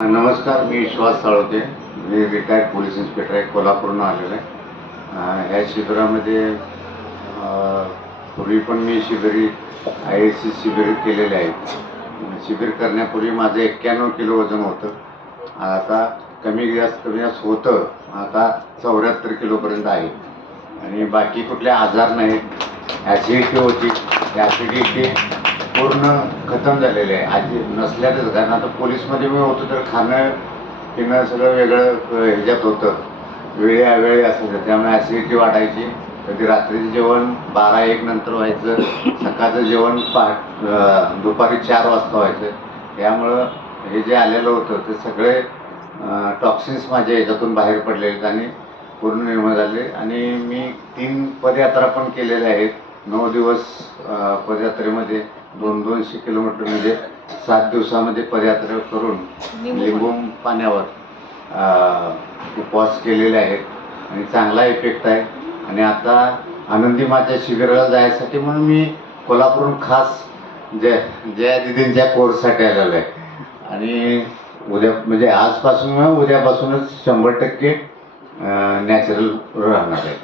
नमस्कार, मी विश्वास साळोखे. मी retired police inspector आहे, कोल्हापूरहून आलेलो आहे. ह्या शिबिरामध्ये पूर्वी पण मी शिबिरी IAC शिबिर केलेले आहेत. शिबिर करण्यापूर्वी माझं 91 किलो वजन होतं. आता कमी जास्त होतं, आता 74 किलोपर्यंत आहे. आणि बाकी कुठले आजार नाहीत. ॲसिडिटी होती, ॲसिडिटी पूर्ण खतम झालेले आहे. आधी नसल्यातच, कारण आता पोलीसमध्ये मी होतो तर खाणं पिणं सगळं वेगळं ह्याच्यात होतं, वेळी अवेळी असायचं. त्यामुळे ॲसिडिटी वाढायची. कधी रात्रीचं जेवण 12-1 नंतर व्हायचं, सकाळचं जेवण दुपारी 4 वाजता व्हायचं. त्यामुळं हे जे आलेलं होतं ते सगळे टॉक्सिन्स माझ्या ह्याच्यातून बाहेर पडलेले आणि पूर्ण निर्मूळ झाले. आणि मी 3 पदयात्रा पण केलेल्या आहेत. 9 दिवस पदयात्रेमध्ये 200 किलोमीटर, म्हणजे 7 दिवसामध्ये पदयात्रा करून लिंबू पाण्यावर उपवास केलेले आहेत आणि चांगला इफेक्ट आहे. आणि आता आनंदी माझ्या शिबिराला जायसाठी म्हणून मी कोल्हापूरहून खास जया दिदींच्या कोर्ससाठी आलेलो आहे. आणि उद्या म्हणजे आजपासून उद्यापासूनच 100% नॅचरल राहणार आहे.